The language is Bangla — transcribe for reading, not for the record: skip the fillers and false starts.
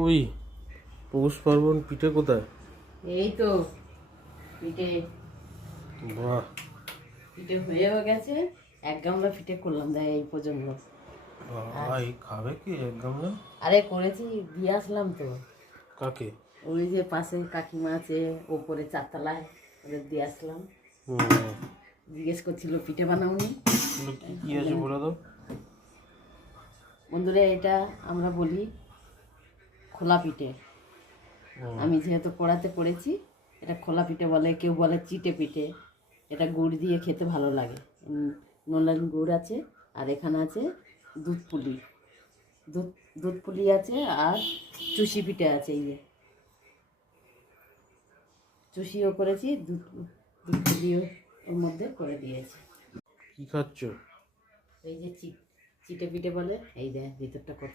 ওই পৌষ পার্বণ পিঠে কোথায়? এই তো পিঠে বাহ, পিঠে হয়েও গেছে। এক গামলা পিঠে করলাম, দেখ এই পর্যন্ত। ভাই খাবে কি এক গামলা? আরে করেছি, দিয়ে আসলাম তো। কাকে? ওই যে পাশে কাকিমা আছে, ওপরে চারতলায়, ওদের দিয়ে আসলাম। হুম, জিজ্ঞেস করছিল পিঠে বানাওনি। এগুলো কি কি আছে বলে দাও। বন্ধুরা, এটা আমরা বলি খোলা পিঠে। হুম, আমি যেহেতু পড়াতে পড়েছি, এটা খোলা পিঠে বলে, কেউ বলে চিটে পিঠে। এটা গুড় দিয়ে খেতে ভালো লাগে। নলেন গুড় আছে, আর এখানে আছে দুধ পুলি। দুধ দুধ পুলি আছে, আর চুষি পিঠে আছে। এই যে চুষিও করেছি, দুধ দুধ পুলিও ওর মধ্যে করে দিয়েছি। কি খাচ্ছ? এই যে চিটে পিঠে বলে, এই দেখ ভিতরটা কত